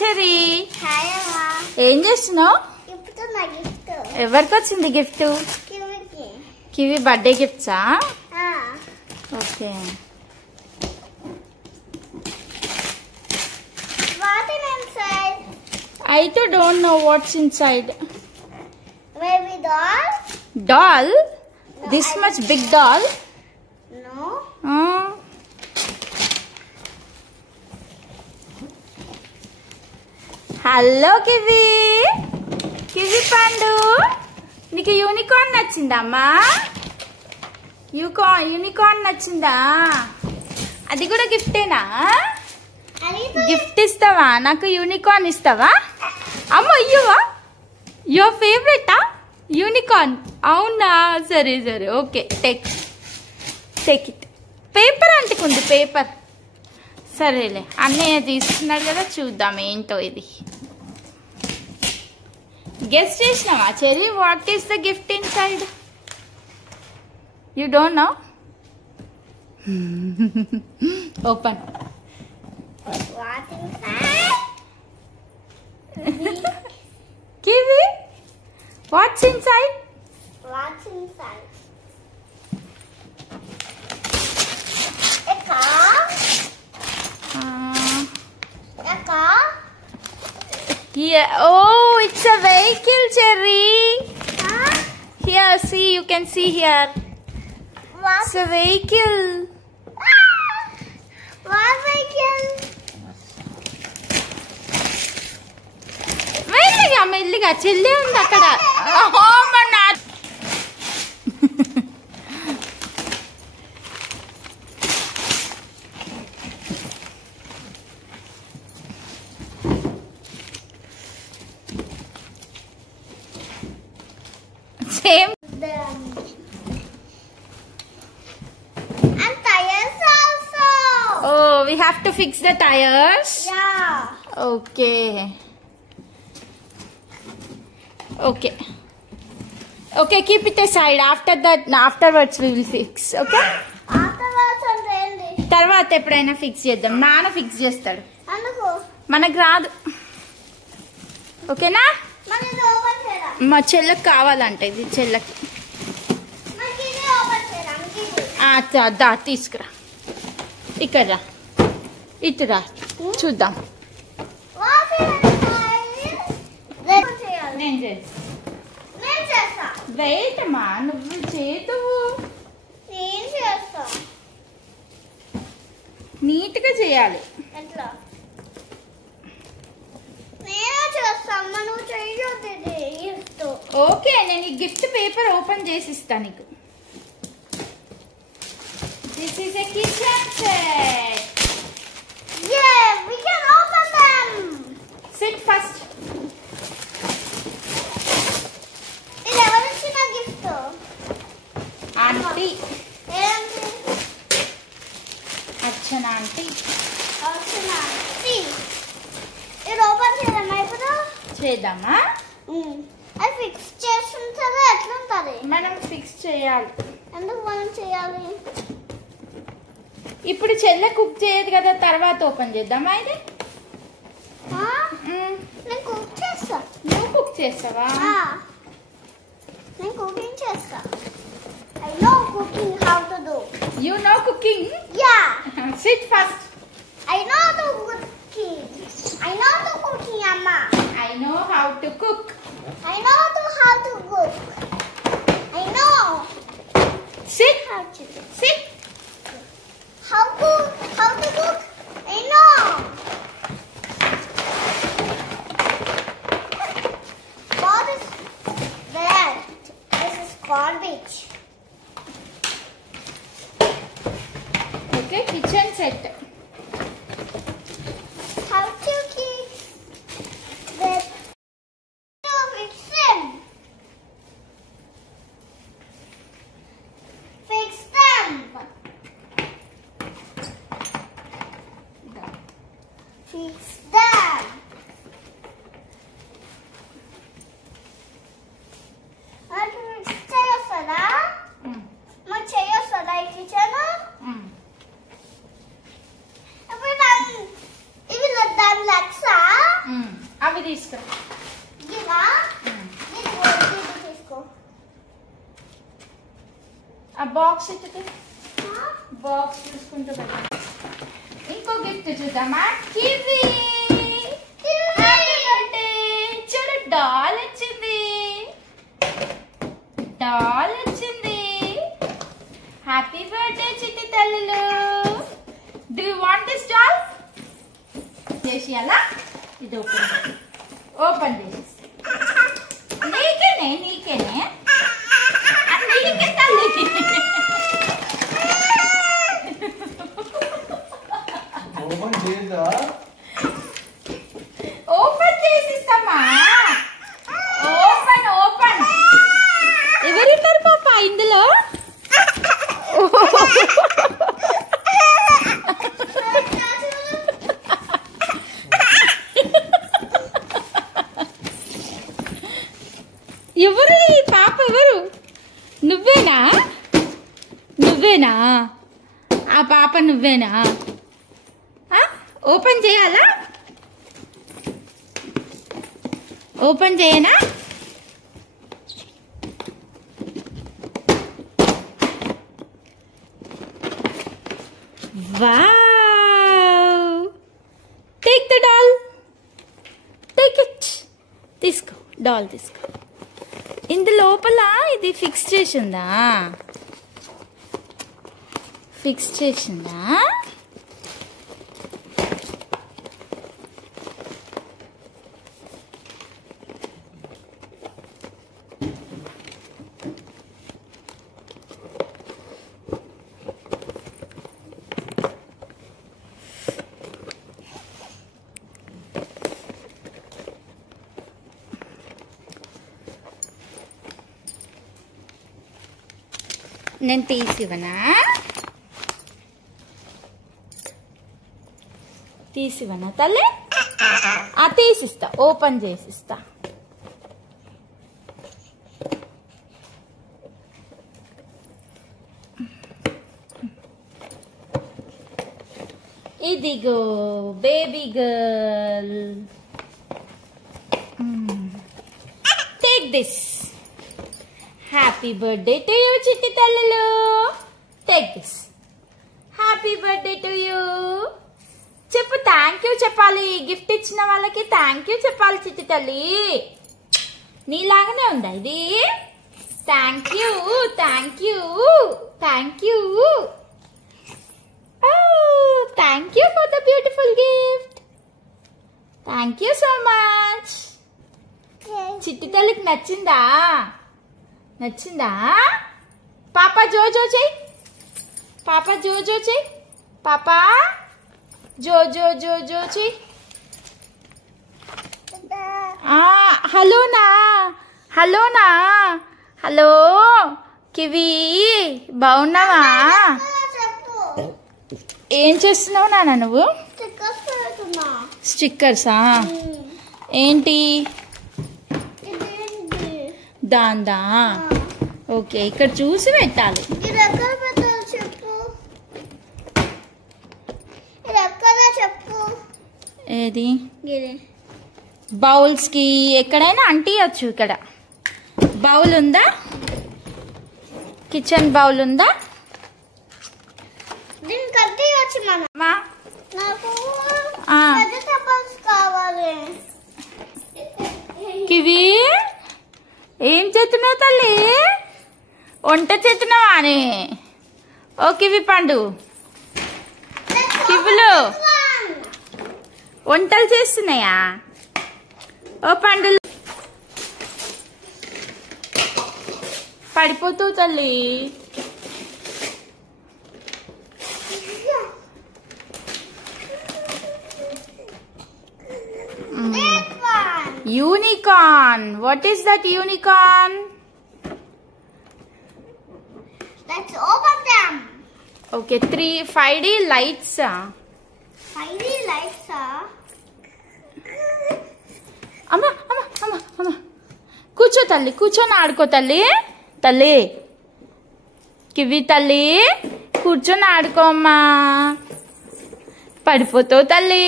Cherry. ఏం చేస్తున్నావు? ఎవరికి వచ్చింది గిఫ్ట్? కివి బర్త్డే గిఫ్ట్సా? Okay. I too don't know what's inside. Maybe doll? Doll? No, this much big doll? No. Hello Kiwi. Kiwi Pandu. నీకు unicorn నచ్చిందమ్మా? Unicorn నచ్చిందా? అది కూడా గిఫ్టేనా? గిఫ్ట్ ఇస్తావా? నాకు యూనికార్న్ ఇస్తావా? అమ్మ అయ్యోవా, యువర్ ఫేవరెటా యూనికార్న్? అవునా, సరే సరే, ఓకే, టేక్ ఇట్. పేపర్ అంటుకుంది, పేపర్. సరేలే, అన్నయ్య తీసుకున్నాడు కదా, చూద్దాం ఏంటో ఇది. గెస్ చేసినావా cherry? What is the gift in side? You don't know? Open. What inside? Kiwi, what's inside? What's inside? A car? A car? Yeah. Oh, it's a vehicle, Cherry. Huh? Here, see, you can see here. What? It's a vehicle. What vehicle? మెల్లిగా చెల్లి ఉంది అక్కడ. Same. And tires also. Oh, we have to fix the tires. Yeah. Okay. Okay, keep it aside. Afterwards we will fix. Okay? Afterwards అంటే ఏంటి? తర్వాత ఎప్పుడైనా fix చేద్దాం. నాన్న ఫిక్స్ చేస్తాడు. అందుకు మనకు రాదు. ఓకేనా? మరి ఇది ఓపెన్ చేయరా? మా చెల్లెకి కావాలంటే ఇది చెల్లెకి. మరి ఇది ఓపెన్ చేయరా? దా తీసుకురా. ఇక్కడ రా, ఇటు రా, చూద్దాం. నేను చేస్తా. వెయిట్ అమ్మా, నువ్వు చేతువు. నేను చేస్తా. నీట్గా చేయాలి. ఎట్లా? నేను చేస్తా అమ్మ, నువ్వు చెయ్యొద్దు. ఓకే, నేను ఈ గిఫ్ట్ పేపర్ ఓపెన్ చేసి ఇస్తా నీకు. This is a kitchen set. Yeah, we can open them. Sit first. ఇది ఎవరు ఇచ్చిన గిఫ్ట్? ఆంటీ. ఏంటి? అర్చన ఆంటీ. అర్చన ఆంటీ. ఇది ఓపెన్ చేద్దామా ఇప్పుడు? చేద్దామా? అది ఫిక్స్ చేస్తుంటారా? ఎట్లుంటుంది? మనం ఫిక్స్ చేయాలి. ఎందుకు మనం చేయాలి? ఇప్పుడు చెల్లె కుక్ చేయదు కదా, తర్వాత ఓపెన్ చేద్దామా ఇది? నేను కుక్ చేస్తా. నువ్వు కుక్ చేస్తావా? నేను కుకింగ్ చేస్తా. I know cooking how to do. You know cooking? Yeah. Sit first. I know to cooking. I know to cooking, Amma. I know how to cook. I know how to cook. I know. Sit. How to do. Sit. How to cook? I know. What is that? This is garbage. Okay, kitchen set. How to keep the fix them. Fix them. తీసుకురా. ఆ box ఎత్తుతే box చూసుకుంటూ పెట్టా. ఇంకో gift చూద్దామా. Kivi happy birthday. చూడు doll వచ్చింది, doll వచ్చింది. Happy birthday చిట్టి తల్లులు. Do you want this doll? చేసి అలా ఇది ఓపెన్ చేసి నీకేనే నీకేనే నీకే తల్లి. ఓపెన్ చేసిస్తామా. Open open. ఎవరున్నారు పాప ఇందులో? ఎవరు ఈ పాప? ఎవరు? నువ్వేనా? నువ్వేనా ఆ పాప? నువ్వేనా? ఓపెన్ చేయాలా? ఓపెన్ చేయనా? Wow! Take the doll. Take it. తీసుకో డాల్ తీసుకో. ఇందు లోపల ఇది ఫిక్స్ చేసిందా? ఫిక్స్ చేసిందా? నేను తీసివనా? తీసివనా తల్లి? తీసిస్తా. ఓపెన్ చేసిస్తా. ఇదిగో baby girl. Take this. Happy birthday to you చిట్టి తల్లులు. Take this. Happy birthday to you. చెప్పు థ్యాంక్ యూ చెప్పాలి. గిఫ్ట్ ఇచ్చిన వాళ్ళకి థ్యాంక్ యూ చెప్పాలి చిట్టి తల్లి. నీలాగానే ఉందా ఇది? Thank you thank you thank you. Thank you for the beautiful gift. Thank you so much. చిట్టి తల్లికి నచ్చిందా? నచ్చిందా? పాప జోజో చెయ్యి. పాప జోజో చెయ్యి. పాప జోజో జోజో చెయ్యి. హలోనా హలోనా. హలో కివి బాగున్నావా? ఏం చేస్తున్నావు నాన్న నువ్వు? స్టిక్కర్సా? ఏంటి దాందా? ఓకే ఇక్కడ చూసి పెట్టాలి. ఏది? బౌల్స్ కి ఎక్కడైనా అంటియచ్చు. ఇక్కడ బౌల్ ఉందా? కిచెన్ బౌల్ ఉందా? కివి ఏం చేస్తున్నావు తల్లి? వంట చేస్తున్నావా అని? ఓ కివి పండు కివులు వంటలు చేస్తున్నాయా? ఓ పండులు పడిపోతావు తల్లి. Unicorn. What is that unicorn? Let's open them. Okay, 5D lights. 5D lights. అమ్మా అమ్మా అమ్మా అమ్మా కూర్చో తల్లి. కూర్చొని ఆడుకో తల్లి. తల్లి కివి తల్లి కూర్చొని ఆడుకో అమ్మా. పడిపోతావు తల్లి.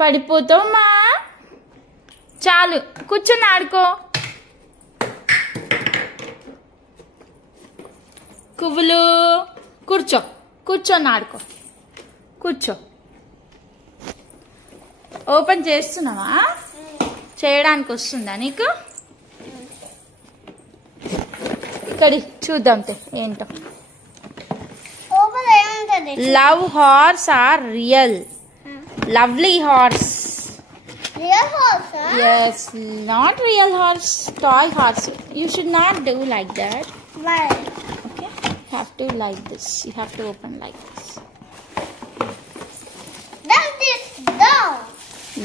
పడిపోతావమ్మా. చాలు కూర్చొని ఆడుకో. కువ్వులు కూర్చో, కూర్చొని ఆడుకో. కూర్చో. ఓపెన్ చేస్తున్నావా? చేయడానికి వస్తుందా నీకు? ఇక్కడ చూద్దాం ఏంటో. Love horse are real. Lovely horse. Real horse, huh? Yes, not real horse, toy horse. You should not do like that. Why? Okay, you have to like this. You have to open like this. Then this down.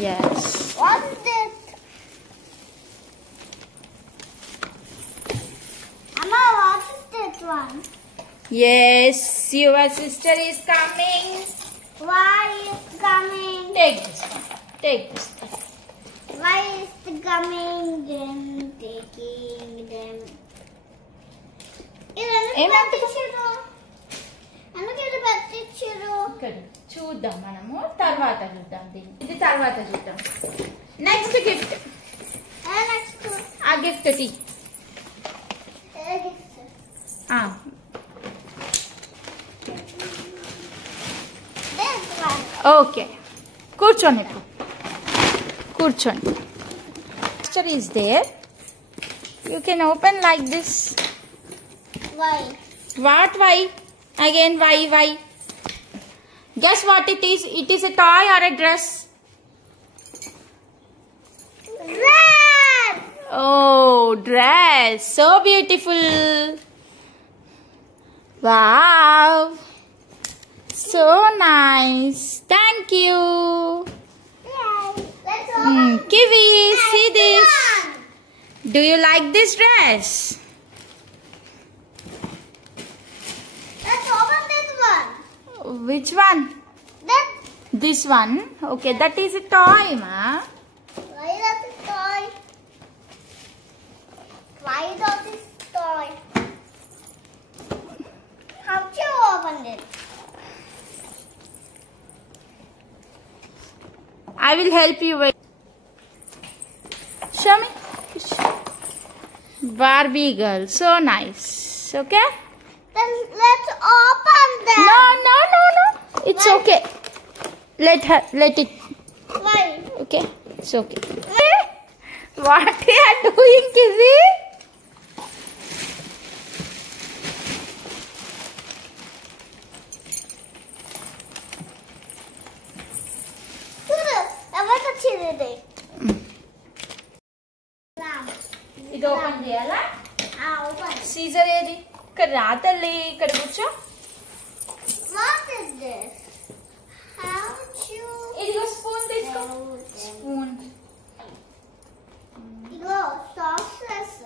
Yes. What is this? Amma, what is this one? Yes, your sister is coming. Why is coming? Take this one. Take this one. Why is the coming them taking them? చూద్దాం మనము తర్వాత చూద్దాం దీన్ని. ఇది తర్వాత చూద్దాం. Next gift. ఆ gift tea. Okay కూర్చోండి. కూర్చోండి. Picture is there. You can open like this. Why? What? Why? Again why? Why? Guess what it is? It is a toy or a dress? Dress. Oh, dress. So beautiful. Wow. So nice. Thank you. Kiwi, see this. Do you like this dress? Let's open this one. Which one? This one? Okay, that is a toy, ma. Why does it toy? Why does it toy? How do you open it? I will help you. Wait. Show me. Barbie girl, so nice. Okay? Then let's open them. No. It's okay. Let it. Why? Okay? It's okay. What are you doing, Kizzy? ఇది open చేయాలా? Caesar ఏది? ఇక్కడ రా తల్లి, ఇక్కడ కూర్చో. What is this? How to? ఇదిగో spoon తీసుకో. స్పూన్. ఇదిగో sauces.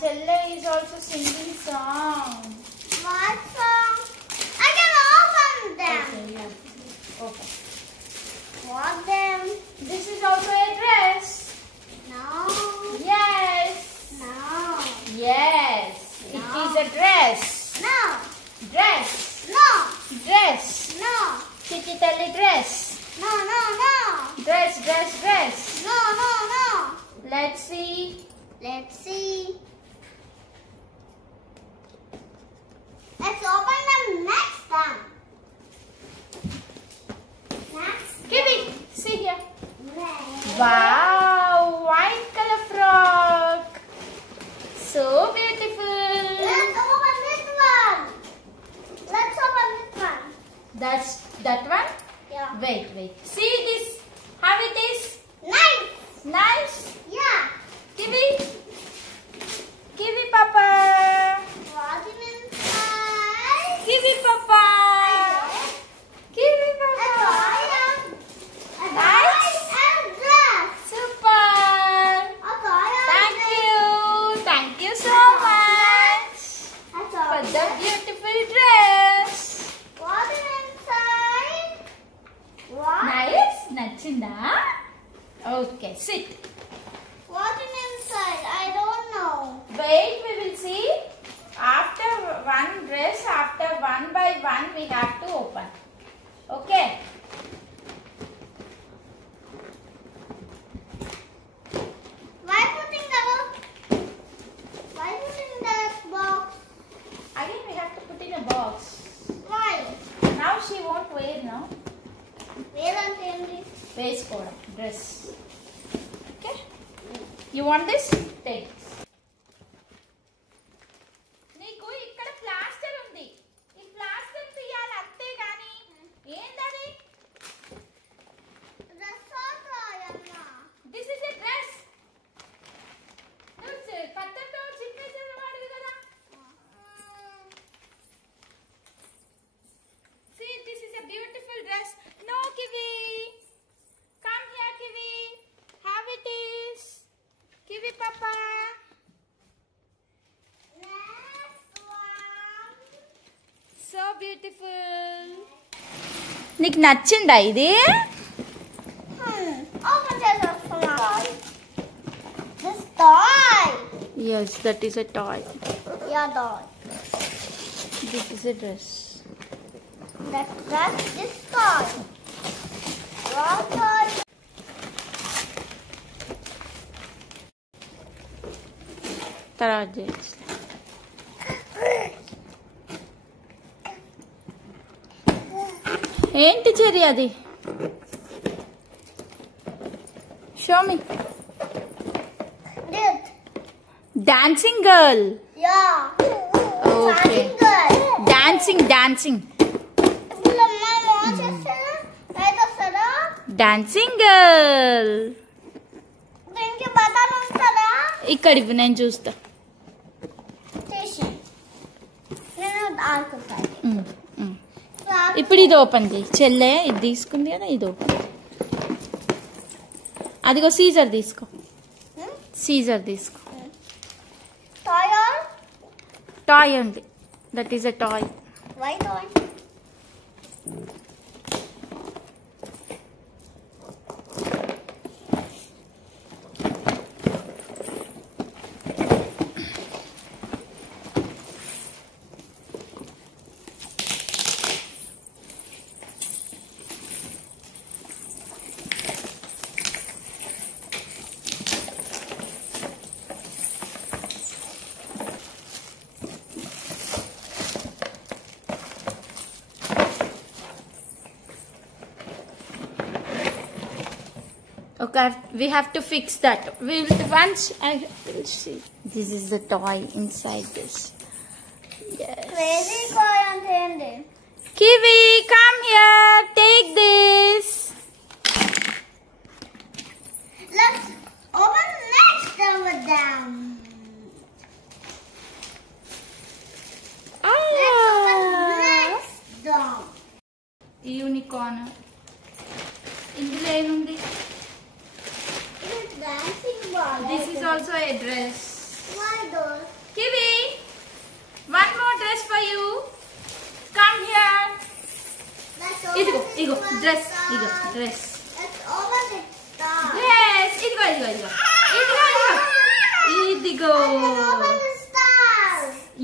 Chelle is also singing song. What song? I can open them. Okay. What them? This is also a dress. No. Yes. No. Yes. No. It is a dress. No. Dress. No. Dress. No. Chichi Telly dress. No. Dress. No. Let's see. Let's open them next time. Give it. See here. Next. Wow. White color frock. So beautiful. Let's open this one. That's that one? Yeah. Wait. See this. How it is? Nice. Yeah. Kiwi Papa. What is inside? Kiwi Papa. Kiwi Papa. Nice. Super. Thank you so much for the beautiful dress. What is inside? What? Nice. Nachinda? Okay, sit. What is inside? I don't know. Wait, we will see. After one dress, after one by one, we have to open. Okay. Why putting that box? Again, we have to put in a box. Why? Now she won't wear now. Where until Waistcoat dress. Okay. You want this? Take. నీకు ఇక్కడ plaster ఉంది. ఈ plaster తీయాలి అంతే గాని ఏందది? This is a dress. నువ్వు కత్తెరతో చిప్పేసేవాడివి కదా. See, this is a beautiful dress. No, Kiwi. Come here, Kiwi. Have it is. Kiwi, Papa. Next one. So beautiful. నీకు నచ్చిందా ఇది? Open this. This toy. Yes, that is a toy. Yeah, toy. This is a dress. That's this toy. What toy? తర్వాత చేయొచ్చు. ఏంటి చెరి అది? Show me. This. Dancing girl. Yeah. Okay. Dancing dancing dancing girl. దీనికి button ఉంటుందా? ఇక్కడ ఇవ్వు నేను చూస్తా. నేను ఆడుకుంటాను. ఇప్పుడు ఇది ఓపెన్ చేయి. చెల్లె ఇది తీసుకుంది కదా, ఇది ఓపెన్. అదిగో సీజర్ తీసుకో. సీజర్ తీసుకో. టాయ్ ఉంది. That is a toy. Why toy? Okay, we have to fix that. Once I will see. This is the toy inside this. Yes. Crazy toy అంటే Kiwi, come here. Take this. Let's open next over them. Let's open next down. Unicorn. ఇందులో ఏముంది? Dancing ball. This is also a dress. Why those? Kiwi, one more dress for you. Come here. Let's ఇదిగో open ఇదిగో this dress. star. ఇదిగో dress. Let's open it star. Dress. ఇదిగో ఇదిగో ఇదిగో. ఇదిగో ఇదిగో. Open the star.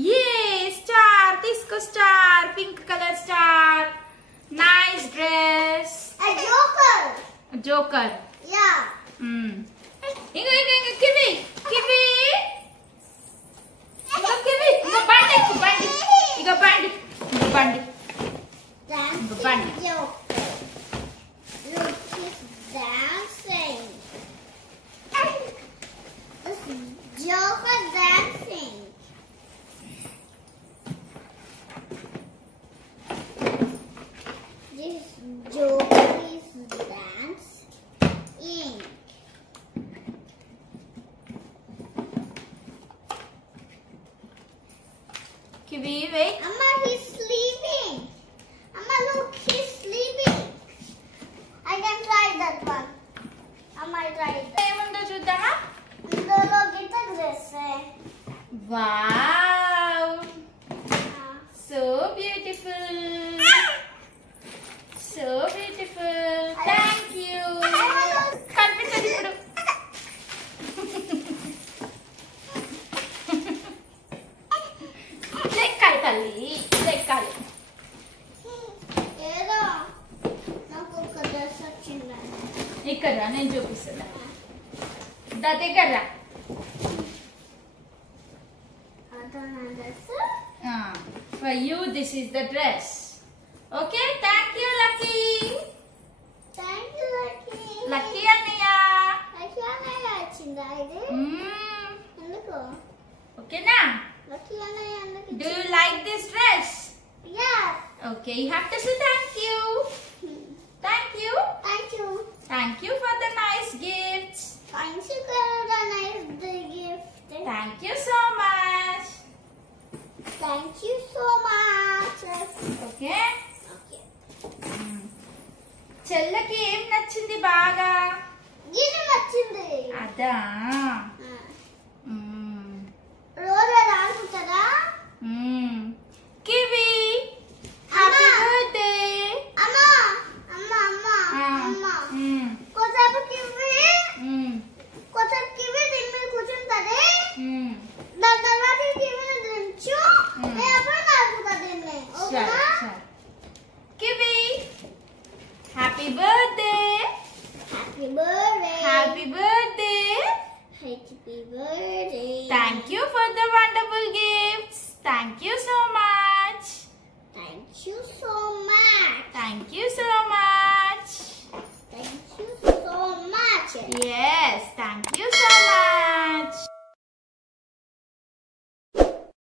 Yes, star. తీసుకో star. Pink colour star. Nice dress. A joker. Joker. Yeah. ఇంగో ఇంగో ఇంగో కివి. కివి. ఇంగో కివి. ఇంగో బండి. బండి. ఇంగో బండి. ఇంగో బండి. Dancing Bunny. joker. Look, he's dancing. This joker dancing. This joker is dancing. Kiwi, wait. Amma, he's sleeping. Amma, look, he's sleeping. I can try that one. Amma, I try it. ఏముందో చూద్దామా? ఇందులో గిట్ట dress. Wow. So beautiful. So beautiful. Thank you. కనిపించదు ఇప్పుడు. ఇక్కడ రా, నేను చూపిస్తా. దగ్గర రా. For you, this is the dress. Okay, thank you, Lucky. Thank you, Lucky. Lucky Annaya. Lucky Annaya వచ్చిందా ఇది? ఎందుకు? Okay na? Lucky Annaya ఎందుకు? Do you like this dress? Yes. Okay, you have to say thank you. Thank you. Thank you. Thank you for the nice gifts. Thank you for the nice gift. Thank you so much. Thank you so much. Okay? Okay. చెల్లకి ఏం నచ్చింది బాగా? ఇది నచ్చింది. అదా